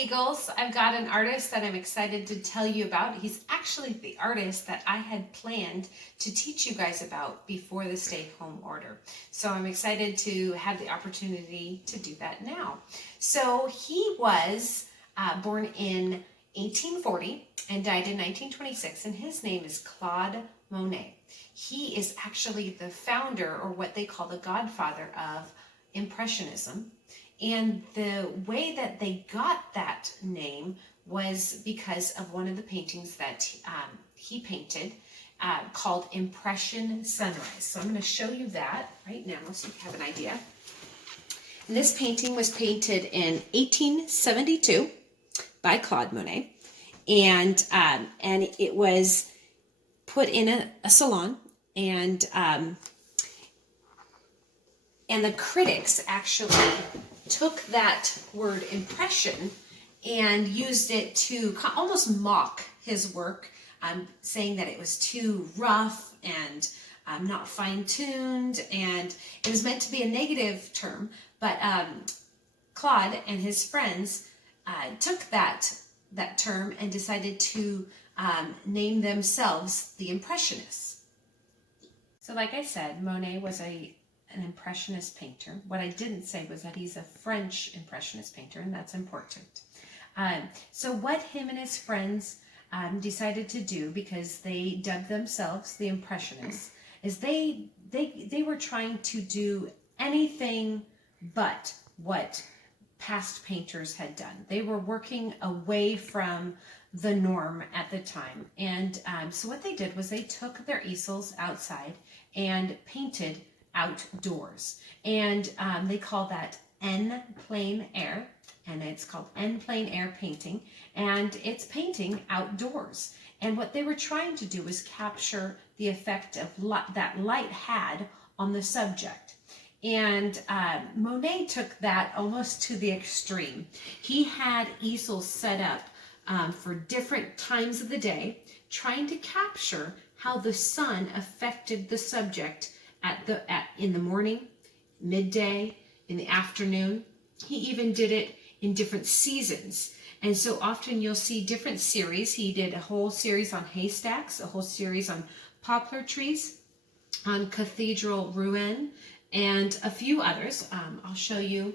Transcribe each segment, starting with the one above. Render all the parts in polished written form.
Eagles. I've got an artist that I'm excited to tell you about. He's actually the artist that I had planned to teach you guys about before the stay-home order. So I'm excited to have the opportunity to do that now. So he was born in 1840 and died in 1926, and his name is Claude Monet. He is actually the founder, or what they call the godfather of Impressionism. And the way that they got that name was because of one of the paintings that he painted called Impression Sunrise. So I'm going to show you that right now so you have an idea. And this painting was painted in 1872 by Claude Monet, and it was put in a salon, and the critics actually took that word impression and used it to almost mock his work, saying that it was too rough and not fine-tuned, and it was meant to be a negative term, but Claude and his friends took that term and decided to name themselves the Impressionists. So like I said, Monet was an Impressionist painter. What I didn't say was that he's a French Impressionist painter, and that's important. So what him and his friends decided to do, because they dubbed themselves the Impressionists, is they were trying to do anything but what past painters had done. They were working away from the norm at the time, and so what they did was they took their easels outside and painted outdoors, and they call that en plein air, and it's called en plein air painting, and it's painting outdoors. And what they were trying to do was capture the effect of that light had on the subject. And Monet took that almost to the extreme. He had easels set up for different times of the day, trying to capture how the sun affected the subject in the morning, midday, in the afternoon. He even did it in different seasons. And so often you'll see different series. He did a whole series on haystacks, a whole series on poplar trees, on cathedral ruin, and a few others. I'll show you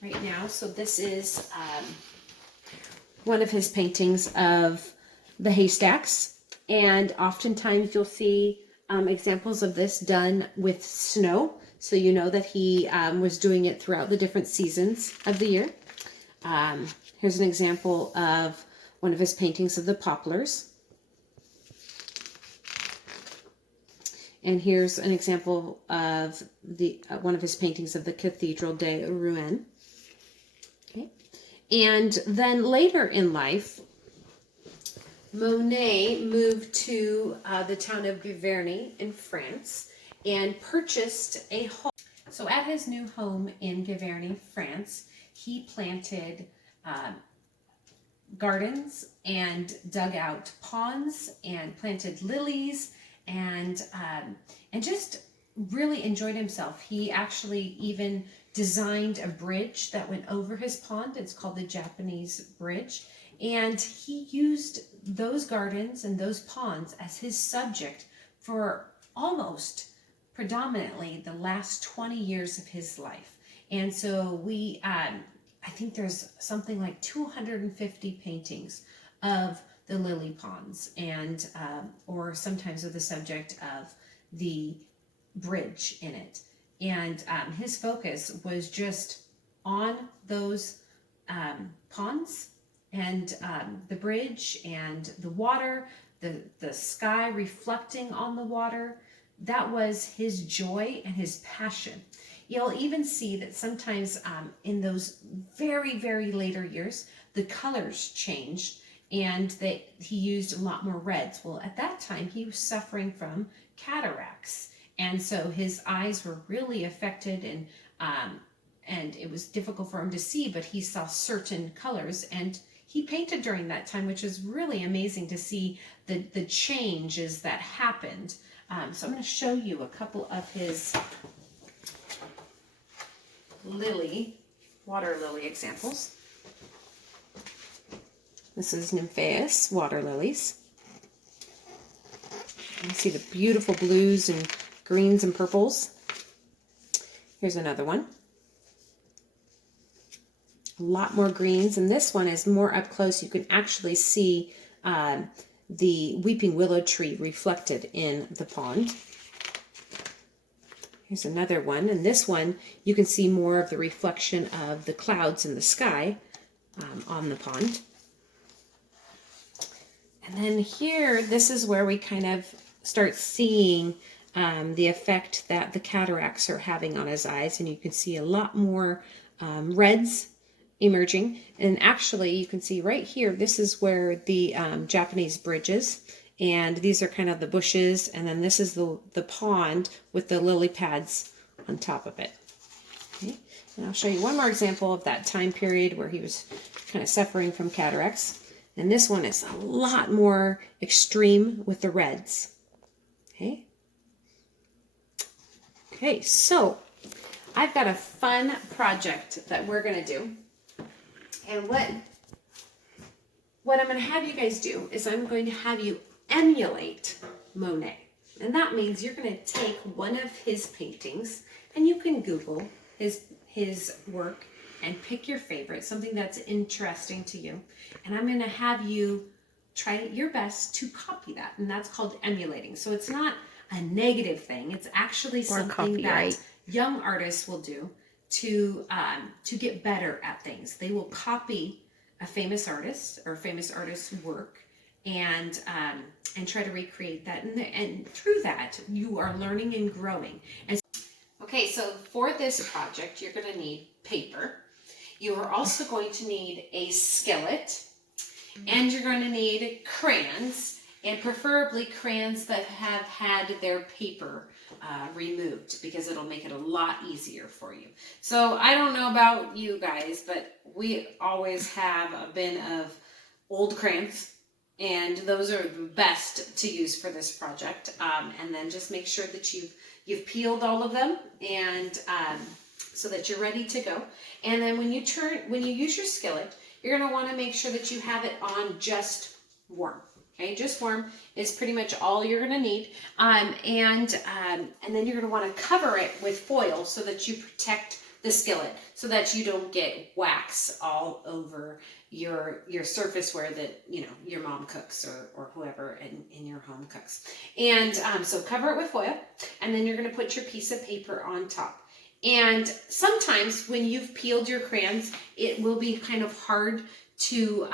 right now. So this is one of his paintings of the haystacks. And oftentimes you'll see examples of this done with snow, so you know that he was doing it throughout the different seasons of the year. Here's an example of one of his paintings of the poplars. And here's an example of one of his paintings of the Cathedral de Rouen. Okay. And then later in life, Monet moved to the town of Giverny in France and purchased a home. So at his new home in Giverny, France, he planted gardens and dug out ponds and planted lilies, and just really enjoyed himself. He actually even designed a bridge that went over his pond. It's called the Japanese Bridge. And he used those gardens and those ponds as his subject for almost predominantly the last 20 years of his life. And so I think there's something like 250 paintings of the lily ponds, and or sometimes with the subject of the bridge in it. And his focus was just on those ponds and the bridge and the water, the sky reflecting on the water. That was his joy and his passion. You'll even see that sometimes in those very, very later years, the colors changed, and that he used a lot more reds. Well, at that time, he was suffering from cataracts, and so his eyes were really affected, and it was difficult for him to see, but he saw certain colors, and he painted during that time, which is really amazing to see the changes that happened. So I'm going to show you a couple of his water lily examples. This is nymphaeus water lilies. You see the beautiful blues and greens and purples. Here's another one. A lot more greens, and this one is more up close. You can actually see the weeping willow tree reflected in the pond. Here's another one, and this one you can see more of the reflection of the clouds in the sky on the pond. And then here, this is where we kind of start seeing the effect that the cataracts are having on his eyes, and you can see a lot more reds emerging. And actually, you can see right here, this is where the Japanese bridge is, and these are kind of the bushes, and then this is the pond with the lily pads on top of it. Okay. And I'll show you one more example of that time period where he was kind of suffering from cataracts. And this one is a lot more extreme with the reds. Okay. Okay, so I've got a fun project that we're going to do. And what I'm going to have you guys do is I'm going to have you emulate Monet. And that means you're going to take one of his paintings, and you can Google his work and pick your favorite, something that's interesting to you. And I'm going to have you try your best to copy that. And that's called emulating. So it's not a negative thing. It's actually something that young artists will do to get better at things. They will copy a famous artist or a famous artist's work and try to recreate that. And through that, you are learning and growing. And okay, so for this project, you're going to need paper. You are also going to need a skillet, and you're going to need crayons, and preferably crayons that have had their paper removed, because it'll make it a lot easier for you. So I don't know about you guys, but we always have a bin of old crayons, and those are the best to use for this project. And then just make sure that you've peeled all of them, and so that you're ready to go. And then when you use your skillet, you're going to want to make sure that you have it on just warm. Okay, just warm is pretty much all you're going to need. And then you're going to want to cover it with foil so that you protect the skillet, so that you don't get wax all over your surface where your mom cooks or whoever in your home cooks. And so cover it with foil, and then you're going to put your piece of paper on top. And sometimes when you've peeled your crayons, it will be kind of hard to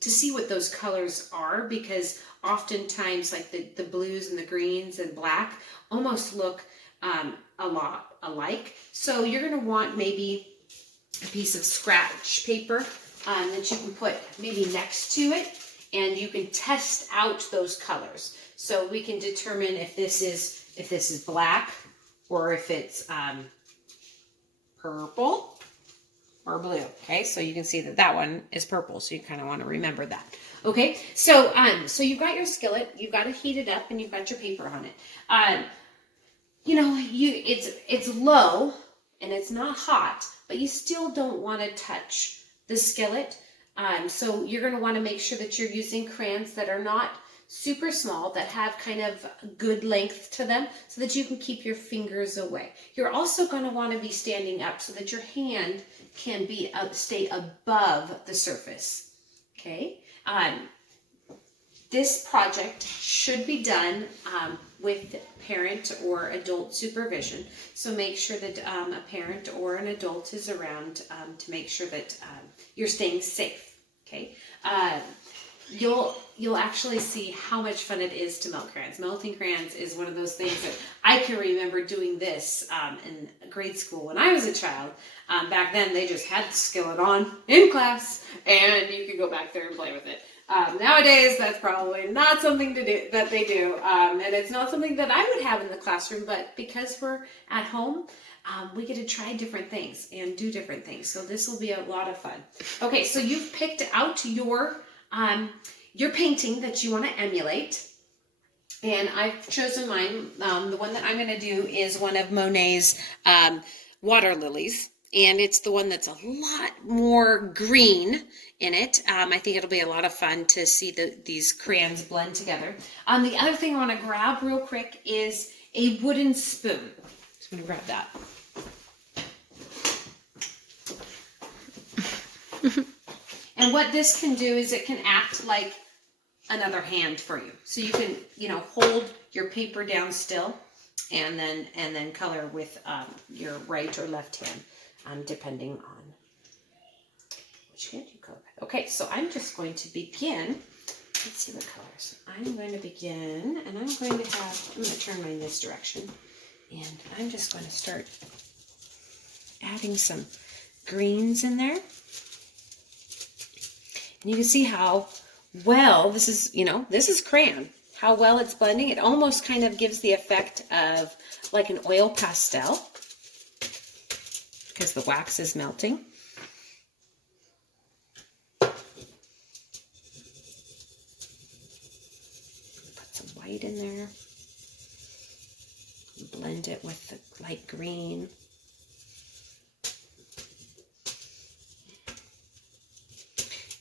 see what those colors are, because oftentimes like the blues and the greens and black almost look a lot alike. So you're going to want maybe a piece of scratch paper that you can put maybe next to it, and you can test out those colors. So we can determine if this is black, or if it's purple or blue. Okay, so you can see that one is purple, so you kind of want to remember that. Okay, so you've got your skillet, you've got to heat it up, and you've got your paper on it. It's low and it's not hot, but you still don't want to touch the skillet. So you're going to want to make sure that you're using crayons that are not super small, that have kind of good length to them, so that you can keep your fingers away. You're also going to want to be standing up so that your hand can stay above the surface. Okay. This project should be done with parent or adult supervision. So make sure that a parent or an adult is around to make sure that you're staying safe. Okay. You'll actually see how much fun it is to melt crayons. Melting crayons is one of those things that I can remember doing this in grade school when I was a child. Back then, they just had the skillet on in class, and you could go back there and play with it. Nowadays, that's probably not something that they do, and it's not something that I would have in the classroom, but because we're at home, we get to try different things and do different things. So this will be a lot of fun. Okay, so you've picked out your painting that you want to emulate, and I've chosen mine. The one that I'm going to do is one of Monet's water lilies, and it's the one that's a lot more green in it. I think it'll be a lot of fun to see these crayons blend together. The other thing I want to grab real quick is a wooden spoon. Just going to grab that. And what this can do is it can act like another hand for you. So you can, hold your paper down still and then color with your right or left hand, depending on which hand you color with. Okay, so I'm just going to begin. Let's see what colors. I'm going to begin, and I'm going to turn mine this direction, and I'm just going to start adding some greens in there. And you can see how well this is crayon. How well it's blending. It almost kind of gives the effect of like an oil pastel because the wax is melting. Put some white in there. Blend it with the light green.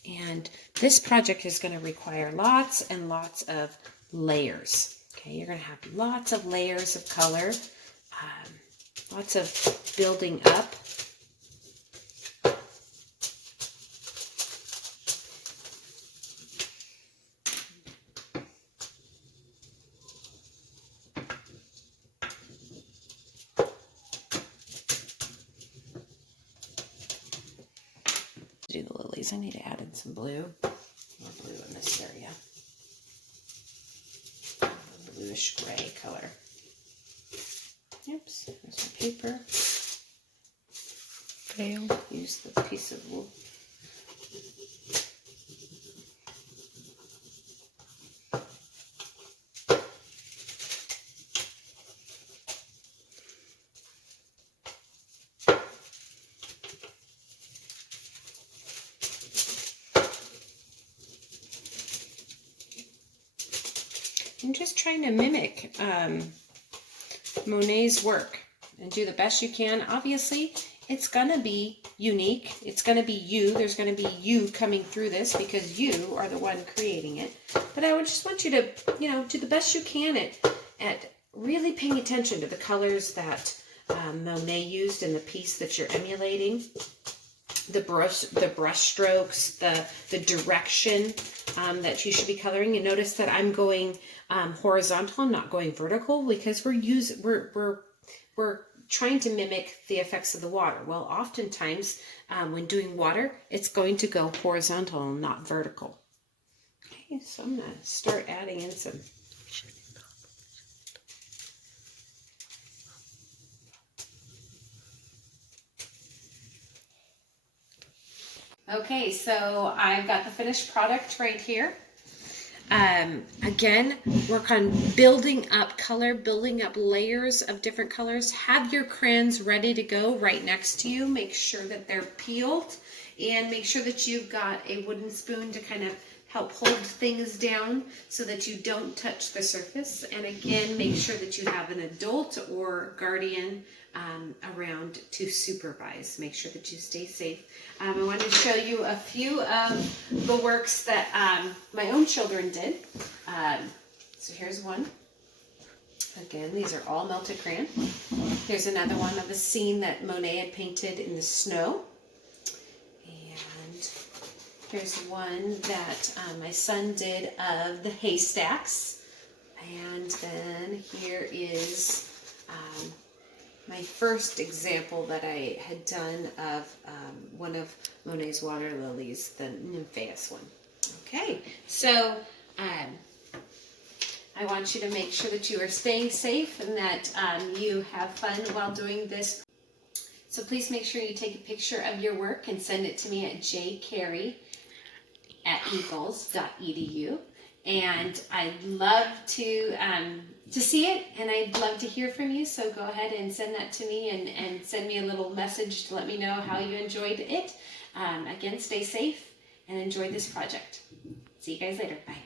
And this project is going to require lots and lots of layers. Okay, you're going to have lots of layers of color, lots of building up. Do the lilies. I need to add in some blue. More blue in this area. A bluish gray color. Oops, there's my paper. Failed. Use the piece of wool. I'm just trying to mimic Monet's work and do the best you can. Obviously, it's going to be unique. It's going to be you. There's going to be you coming through this because you are the one creating it. But I would just want you to, do the best you can at really paying attention to the colors that Monet used in the piece that you're emulating. The brush strokes, the direction that you should be coloring. You notice that I'm going horizontal, not going vertical, because we're trying to mimic the effects of the water. Well, oftentimes when doing water, it's going to go horizontal, not vertical. Okay, so I'm gonna start adding in some. Okay, so I've got the finished product right here. Again, work on building up color, building up layers of different colors. Have your crayons ready to go right next to you. Make sure that they're peeled and make sure that you've got a wooden spoon to kind of help hold things down so that you don't touch the surface. And again, make sure that you have an adult or guardian around to supervise. Make sure that you stay safe. I wanted to show you a few of the works that my own children did. So here's one. Again, these are all melted crayon. Here's another one of a scene that Monet had painted in the snow. And here's one that my son did of the haystacks. And then here is my first example that I had done of one of Monet's water lilies, the nymphaeus one. Okay, so I want you to make sure that you are staying safe and that you have fun while doing this. So please make sure you take a picture of your work and send it to me at jcarey@eagles.edu. And I'd love to see it, and I'd love to hear from you. So go ahead and send that to me and send me a little message to let me know how you enjoyed it. Again, stay safe and enjoy this project. See you guys later. Bye.